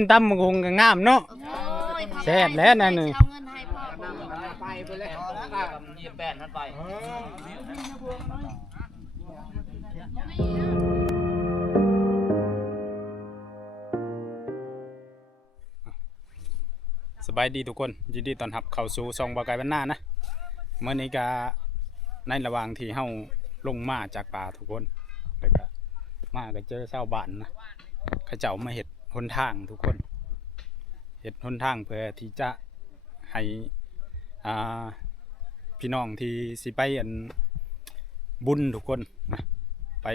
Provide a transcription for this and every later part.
คนตำบักหุงก็งามเนาะโอ้ยแซ่บแล้วนั่นน่ะเอาเงินให้พ่อไปไปเลยยี่แปดนั่นไปสบายดีทุกคนยินดีต้อนรับเข้าสู่ซองบาไก่บ้านหน้านะเมื่อนี้ก็ในระหว่างที่เฮาลงมาจากป่าทุกคนแล้วก็มาก็เจอชาวบ้านนะเขาเจ้ามาเห็ด หนทางทุกคนเห็ดหนทางเพื่อที่จะให้พี่น้องที่สิไปอันบุญทุกคนนะไป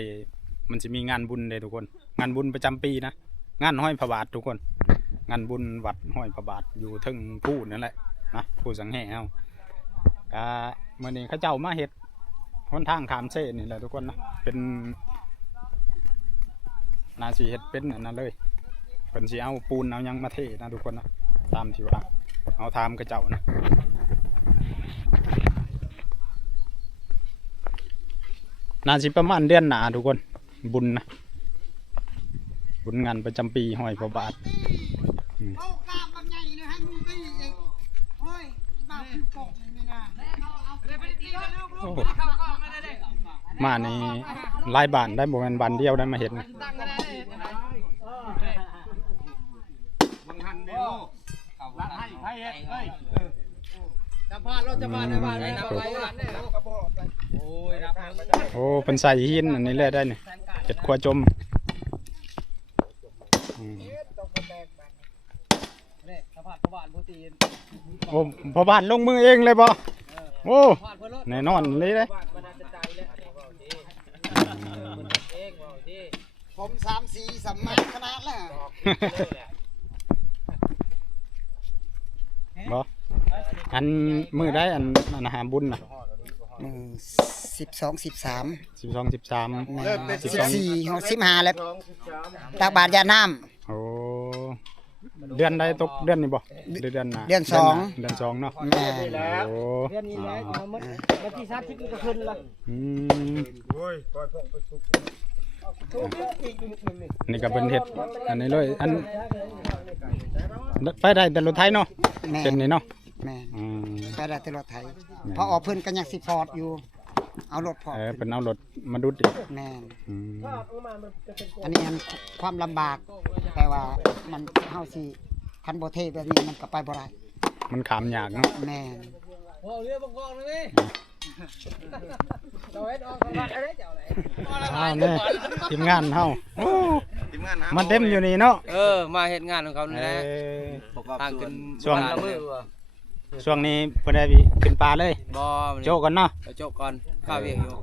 มันจะมีงานบุญเลยทุกคน งานบุญประจำปีนะงานห้อยพระบาททุกคน งานบุญวัดห้อยพระบาทอยู่ทึงผู้นั่นแหละนะผู้สังแห่เอากะเมื่อนี้เขาเจ้ามาเห็ดหนทางขามเส้นนี่แหละทุกคนนะเป็นนาสีเห็ดเป็นนนั้นเลย พิ่นสิเอาปูนเอายังมาเทนะทุกคนนะตามที่ว่าเอาทามเขาเจ้านะนาสิประมาณเดือนหนาทุกคนบุญนะ บุญงานประจำปีห้อยพระบาทเอากาบมันใหญ่เลยให้มึงตีเองเฮ้ยบาผิวกบนี่นะมาในลายบานได้บ่แมนบานเดียวได้มาเห็น จะพาเราจะมาในบ้านได้นะไปโอ้ยรับโอ้เพิ่นใส่หินอันนี้เลยได้นี่เห็ดขวจมอืมเนี่ยสะพานประบาทโบตีนโอ้พอบ้านลงมือเองเลยบ่โอ้พาดเพื่อนรถแน่นอนเลยเด้บ้านบรรดาใจเลยเองว่าดีผมสามสีสำมัคขนาดแล้ว บ่อันมือได้อันอันอาหารบุญน่ะมือสิบสองสิบสาม12 13สิบสี่สิบห้าแล้วตักบาทยาน้โอ้เดือนใดตกเดือนนี้บ่หรือเดือนหน้าเดือนสองเดือนสองเนาะำแม่โอ้เพื่อนนี่แหละมันมันที่ซัดที่ก็ขึ้นละอืม นี่ก็เป็นเห็ดอันนี้เลยอันไปได้แต่รถไทยเนาะแม่เส้นนี้เนาะแม่อืมไปได้แต่รถไถพอออกเพิ่นก็ยังสิฟอร์ดอยู่ เอารถพอเออเป็นเอารถมาดุดอีกแม่อืมอันนี้มันความลำบาก แต่ว่ามันเฮาสิคันบ่เทแบบนี้มันก็ไปบ่ได้มันขามยากเนาะแม่โอ้เรือบางกองเลยเราเอ็ดออกกันอะไรเจ้าอะไรอ้าวเนี่ยทีมงานเฮาโอ้มันเต็มอยู่นี่เนาะเออ มาเห็นงานของเขาเอนี่แหละอทางขึ้นช่วงมือช่วงนี้เพิ่นได้ไปขึ้นปลาเลยบ่โจกันเนาะไปโจกก่อนข้าวเวียกอยู่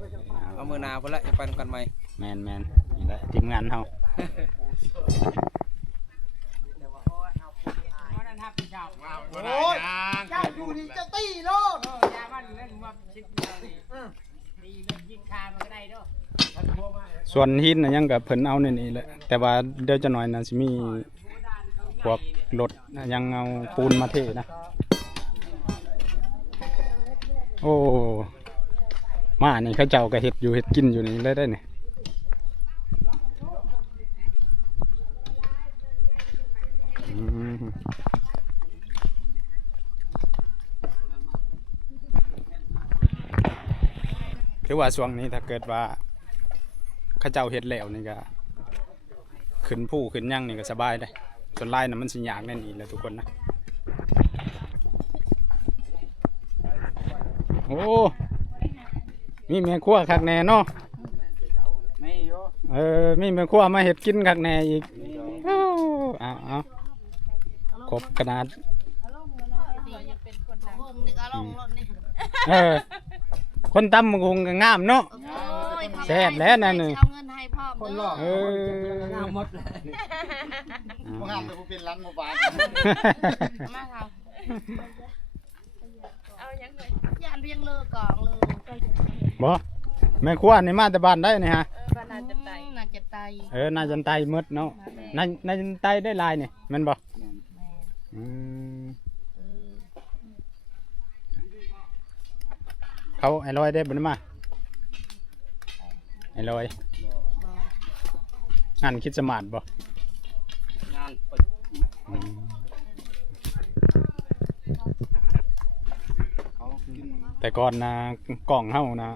เอามือนาพุ่นละจะไปกันใหม่แมนแมนนี่แหละทีมงานเฮา โอ้ยเจ้าอยู่นี่เจ้าตีโลด ส่วนหินนะยังกับเพิ่นเอาในนี่แหละแต่ว่าเดี๋ยวจะหน่อยนะสิมีพวกรถยังเอาปูนมาเทนะ โอ้มานี่เขาเจ้าก็เห็ดอยู่เห็ดกินอยู่นี่เลยได้เนี่ยอืมคือว่าช่วงนี้ถ้าเกิดว่า ขาเจ้าเห็ดแล้วนี่ก็ขึ้นผู้ขึ้นหยั่งนี่ก็สบายได้ส่วนไล่น่ะมันสิยากแน่นี่แหละทุกคนนะโอ้มีแม่ครัวคักแน่เนาะเออมีแม่ครัวมาเห็ดกินคักแน่อีกโอ้เอาเอาครบขนาดหุงนี่ก็ลงรถนี่เออคนตำบักหุงก็งามเนาะโอ้ยแซ่บแล้วนั่นน่ะเอาเงินให้พ่อคนรอเออหมดเลยบ่งามแต่บ่เป็นร้านบ่บานมาเขาเอายังไงย่านเรียงเลือกองเลยบ่แม่ครัวนี่มาแต่บ้านได้นี่ฮะน่าจะตายน่าจะตายเออน่าจันไตหมดเนาะน่าน่าจันไตได้หลายนี่แม่นบ่อืมเขาไอ้ลอยได้บ่ได้มาไอ้ลอย งานคิดสมานบ่งานปแต่ก่อนนะกล่องเฮานะ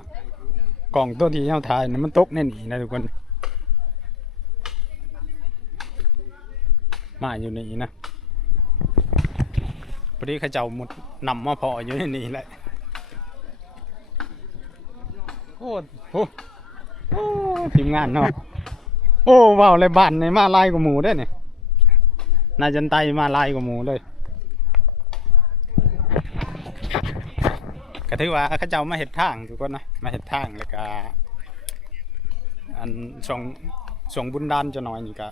กล่องตัวที่เฮาทายนะมันตกแน่นี่นะทุกคน มาอยู่นี่นะพอดีเขาเจ้าหมดนำมาพออยู่ในนี่แหละโคตรโหทีมงานเนาะ โอ้ว้าวเลยบ้านในมาลายกว่าหมูได้เนี่ยนาจันไตมาลายกว่าหมูเลยก็ถือว่าเขาเจ้ามาเห็ดทางทุกคนนะมาเห็ดทางแล้วก็อันส่งส่งบุญดานจะหน่อยนี่ก็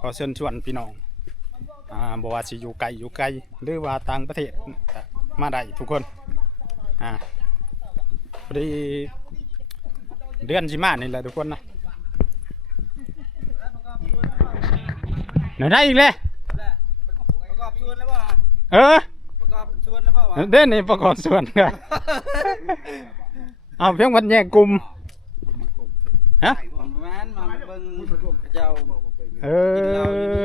ขอเชิญชวนพี่น้องอ่าบอกว่าสิอยู่ไกลอยู่ไกลหรือว่าต่างประเทศมาได้ทุกคนอ่าพอดีเดือนสิมานี่แหละทุกคนนะ ไหนได้อีกเลยประกอบชวนแล้วป่ะเออประกอบชวนแล้วป่ะเด่นนี่ประกอบส่วนกันเอาเพียงวันแยกกลุ่มฮะมันแม่นมาเบิ่งเจ้าเอ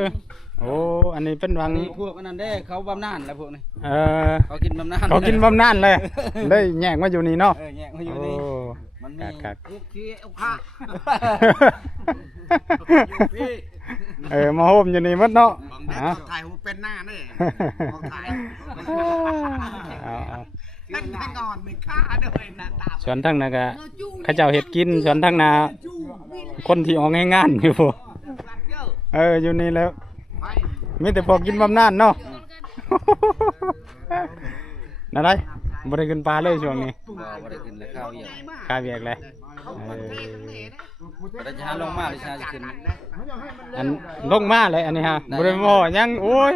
อโอ้อันนี้เป็นวัอังนนี้พวกอันนั้นได้เขาบำนาญแล้วพวกนี้เออเขากินบำนาญเขากินบำนาญเลยเลยแยกมาอยู่นี่เนาะเออแยกมาอยู่โอ้นี่มันมีครับพวกที่เอาผ้าพี่ เออมาโฮมอยู่นี่หมัดเนาะฮะ ถ่ายหูเป็นหน้านี่ถ่ายเอาเอาเป็นแน่นอนไม่ฆ่าด้วยหน้าตาส่วนทั้งนั้นก็เข้าเจ้าเฮ็ดกินส่วนทั้งนาคนที่ออกงานๆอยู่เอออยู่นี่แล้วมีแต่พอกินบำนาญเนาะ นั่นไรบ่ได้ขึ้นปลาเลยช่วงนี้บ่บ่ได้กินเลยข้าวเหี่ยวข้าเวียกเลยเออ บ่ได้จะหาลงมาหรือจะจะขึ้น อันลงมาเลยอันนี้ฮะบ่ได้บ่ยังโอ้ย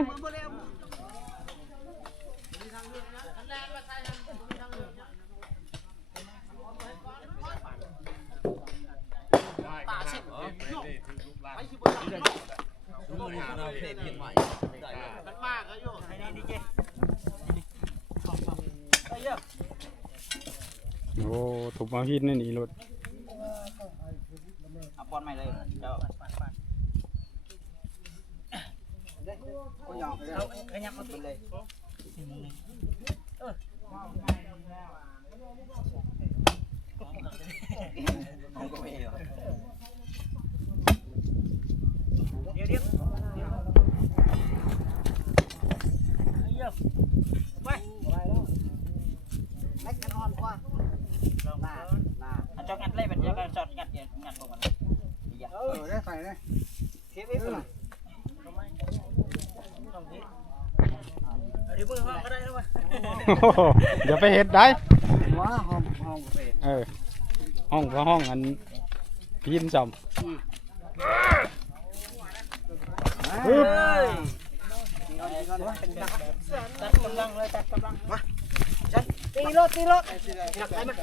โอ้ถูกมาหินนี่นี่รถ เอาปอนใหม่เลยเจ้าเอาขยับมาเลยจอกงัดเลยแบบเดียวกันจอดงัดเนี่ยงัดลงมัน เออได้ใส่เลยเทปนี้ก่อน เดี๋ยวมือห้องก็ได้แล้ววะ โอ้โหอย่าไปเฮ็ดได้ว้าห้องห้องกาแฟเออห้องก็ห้องอันพีนจอมเฮ้ยตัดกำลังเลยตัดกำลังมาตีรถตีรถหนักไปมัน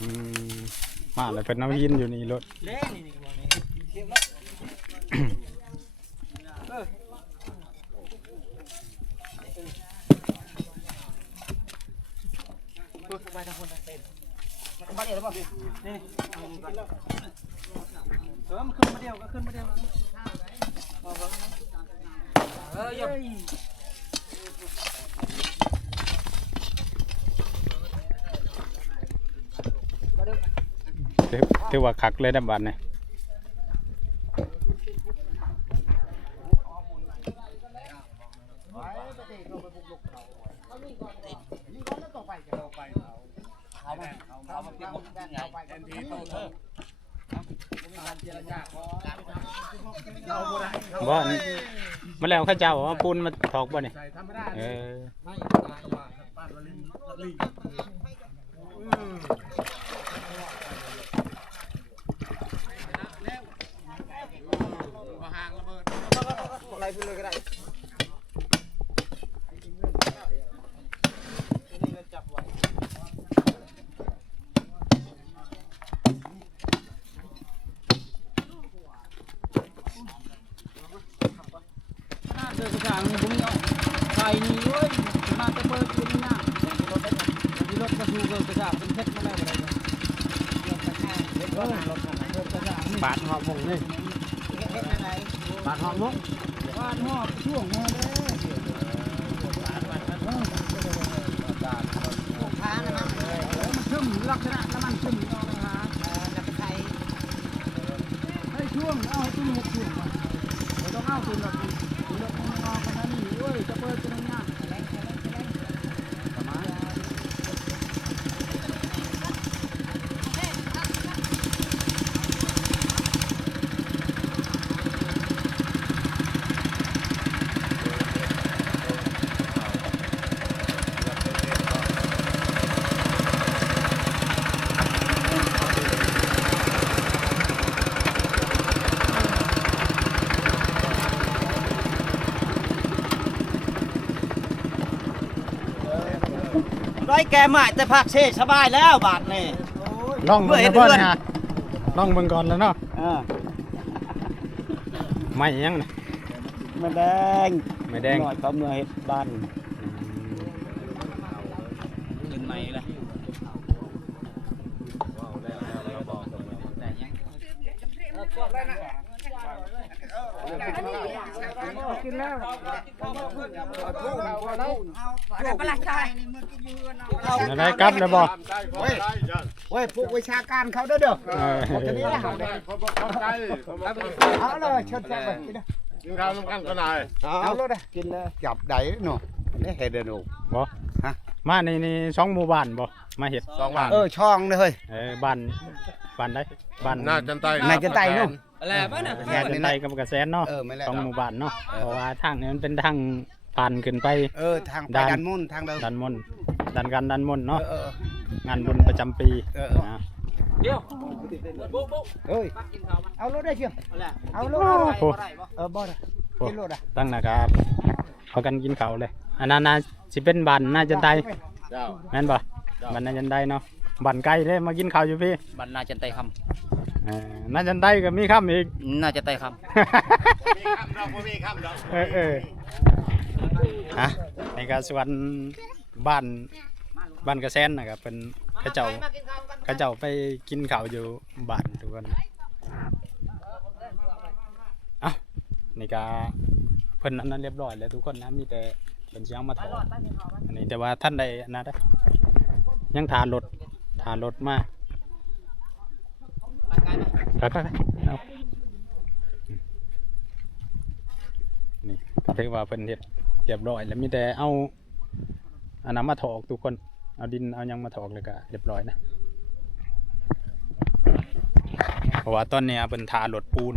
อืมมาเลยเป็นน้ำหินอยู่นี่รถเล่นี่นี่ บอกนี่เออมันขึ้นมาเดียวก็ขึ้นมาเดียวเออหยดถือถือว่าคักเลยนะบันเนี่ย เอามาเปลี่ยนด้านไงแทนที่โตเถอะ บ่อันมาแล้ วเข้าเจ้าเอาปูนมาถอกบ่เนี่ยเอออะไร บาทหอบมงเลยบาทหอบมงบาทหอบช่วงมาเลยค้านนชึลักษณะน้ำมันชึมนองนะคะนักไทยให้ช่วงเอาตุ้มหกช่วงมาต้องเอาตุ้มหก ยแกหมายแต่ภาคเชสบายแล้วบาทนี่ลองเบิ่งเบื่อเห็นก่อนเพื่อนนะฮะลองเบิ่งก่อนแล้วเนาะเออไม่ยังนะมาแดงไม่แดงหน่อยก็เมื่อเฮ็ดบ้านขึ้นใหม่เล ยอะไรกลับแล้วบ่เว้ยพวกวิชาการเขาเด้อเด้อเออเอาตัวนี้นะเอาเลยเชิญแซ่บไปกินเด้อกินข้าวน้ำกันก็ได้เอาเลยกินเลยจับได้เนาะนี่เฮ็ดเด้อหนูบ่ฮะมาในในสองหมู่บ้านบ่ มาเฮ็ดสองบาท เออช่องเด้อเฮ้ยเออบ้านบ้านใดบ้านหน้าจันไตนายจะไต่นู่นอะไรบ้างน่ะแค่จันไดกับกระแสนเนาะเออไม่แล้วสองหมู่บ้านเนาะเพราะว่าทางนี้มันเป็นทางผ่านขึ้นไป เออทางไปด้านดันมุ่นทางเดิมดันมนต์ดันกันดันมนต์เอเนาะอเอองานบุญประจำปีเออเออนะเดี๋ยวบุ๊กบุ๊กเอ้ยเอารถได้เชียวเอารถโอ้โหเออบ่ได้กินรถอะตั้งนะครับเอากันกินข้าวเลยอันนั้นน่าสิเป็นบ้านน่าจะไดเจ้าแม่นบ่ บ้านน่าจะไดเนาะบ้านไกลเด้มากินข้าวอยู่พี่บรรณาจันไตคเออน่าจะไดก็มีคำอีกำน่าจะไตคมีคำเราบ่มีคำเราเออเออฮะในการสวนบ้านบ้านกระแซนนะครับเป็นเขาเจ้าเขาเจ้าไปกินข้าวอยู่บ้านทุกคนเอ้านี่ก็เพิ่นอันนั้นเรียบร้อยแล้วทุกคนนะมีแต่เป็นเสียงมาถอดอันนี้แต่ว่าท่านใดอันนะได้อ ยังทานรถทานรถมาไปไปไปเอานี่ถือว่าเพิ่นเฮ็ดเรียบร้อยแล้วมีแต่เอาอันนั้นมาถอกทุกคน เอาดินเอายังมาถอกเลยก็เรียบร้อยนะเพราะว่าตอนเนี้ยเป็นทารถปูน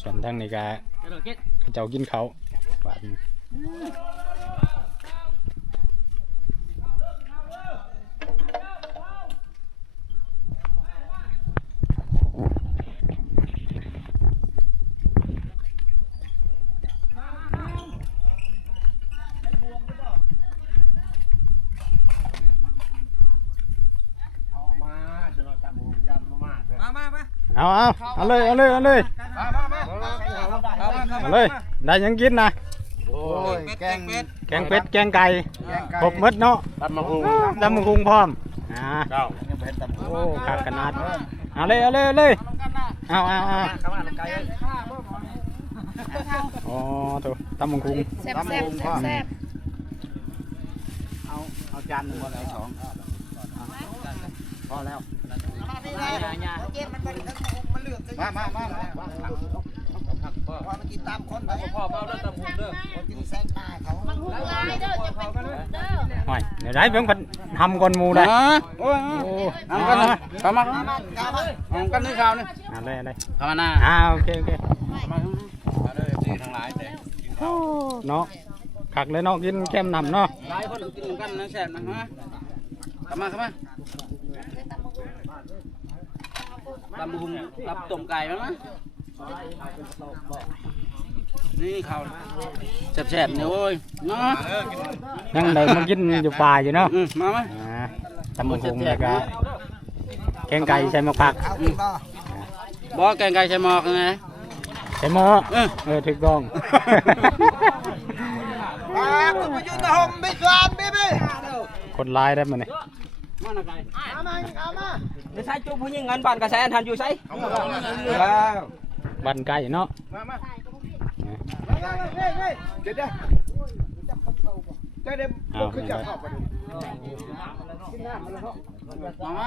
ส่วนทางนี้ก็เขาจ้ากินเขาวบาดนี้ เอาเอาเอาเลยเอาเลยเอาเลยเอาเลยได้หยังกินนะ โอ้ยแกงแกงเป็ดแกงไก่ครบหมดเนาะตำมะฮุงตำบักหุงพร้อมอ่าเจ้าโอ้ขาดขนาดเอาเลยเอาเลยเอาเลยเอาเอาเอาอ๋อตัวตำบักหุงแซ่บแซ่บแซ่บแซ่บเอาเอาจานหนึ่งมาแล้วสองพอแล้วมามามา ว่ามันกินตามคนไปพ่อเป้าเด้อตามคนเด้อคนกินแซงตาเขามันหุงลายเด้อจะเป็นหุงเด้อหน่อยเดี๋ยวได้เพิ่งเพิ่นทำก่อนหมูได้โอ้ยโอ้เอากันนะกลับมามามามาเอากันนี่ข่าวนี่เอาเลยเอาเลยกลับมาหน้าอ่าโอเคโอเคมาเด้อที่ทั้งหลายแต่เนาะคักเลยเนาะกินแก้มนำเนาะหลายคนกินกันนะแซ่บนะฮะกลับมาครับมาตำบุงรับต้มไก่มั้ยนะ นี่ข้าวแซ่บๆเนี่ยโอ้ยเนาะยังได้มากินอยู่ป่าอยู่เนาะอืมมาไหมอ่าตำบักหุงแล้วก็แกงไก่ใส่มะผักเอากินบ่บอกแกงไก่ใส่หมอกไงใส่หม้อเออเออถูกต้องอ่าคุณประยุทธ์ห่มบิสวานบีบีคนร้ายได้มาเนี่ยมาหน้าไก่เอามาเอามาไม่ใช่จุ๊บผู้หญิงเงินบาทกระแสทันอยู่ใช่ บันไก่เนาะเฮ้ยเฮ้ยเดี๋ยวเดี๋ยวเดี๋ยวเดี๋ยวเอาขึ้นนี่จากไว้ขอบไปดูกินน้ำมันแล้วมามา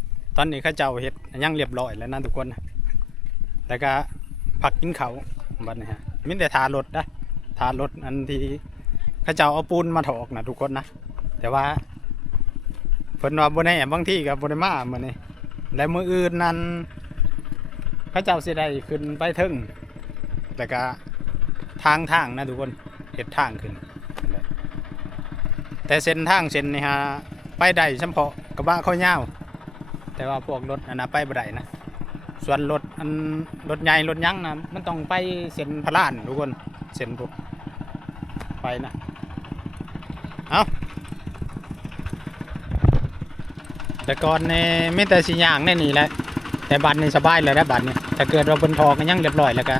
ตอนนี้ข้าเจ้าเฮ็ดยังเรียบร้อยแล้วนะทุกคนนะแล้วก็พักกินเขาบัดนี้ฮะมิแต่ทารถนะทารถอันที่ข้าเจ้าเอาปูนมาถอกนะทุกคนนะแต่ว่าเพิ่นว่าบ่แน่บางที่ก็บ่ได้มามื้อนี้และมืออื่นนั้นข้าเจ้าเสิได้ขึ้นไปถึงแล้วก็ทางทางนะทุกคนเฮ็ดทางขึ้น แต่เส้นทางเส้นนี่ฮะไปได้เฉพาะกระบะเขายาว แต่ว่าพวกรถอันนะไปบ่ได้นะ ส่วนรถอันรถใหญ่รถยั้งนะมันต้องไปเส้นพระลานทุกคนเส้นพวกไปนะเอาแต่ก่อนนี่ไม่แต่สิย่างแน่นี่แหละแต่บัตรนี่สบายเลยนะบัตรนี่ถ้าเกิดเราบนทอกันยังเรียบร้อยแล้วก็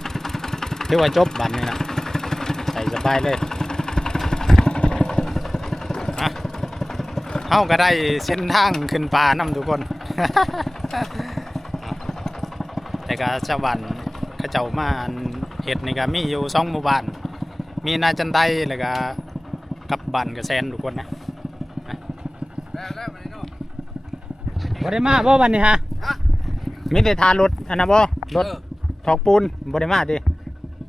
ถือว่าจบบัตรนี่นะใส่สบายเลยเฮาก็ได้เส้นทางขึ้นป่านำทุกคน แต่ก็ชาวบ้านเขาเจ้ามาเฮ็ดนี่ก็มีอยู่สองหมู่บ้าน มีนาจันไดแล้วก็กับบ้านกระแซนทุกคนนะบ่ได้มาบ่วันนี้ฮะมีแต่ทารถอันน่ะบ่รถถอกปูนบ่ได้มาติ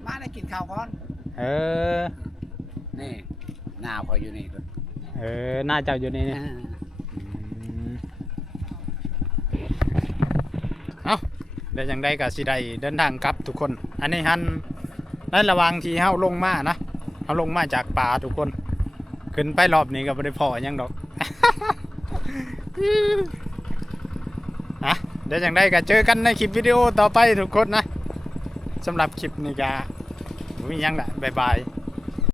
มาได้กินข้าวก่อนเออนี่หน้าพออยู่นี่ก่อนเออหน้าเจ้าอยู่นี่นี่ เอา เดี๋ยวยังได้ก็สิได้เดินทางกลับทุกคน อันนี้ฮันในระหว่างที่เฮาลงมานะเฮาลงมาจากป่าทุกคน ขึ้นไปรอบนี้ก็บ่ได้พอยังดอกอะเดี๋ยวยังได้ก็เจอกันในคลิปวิดีโอต่อไปทุกคนนะสำหรับคลิปนี้ก็มียังละบ๊ายบาย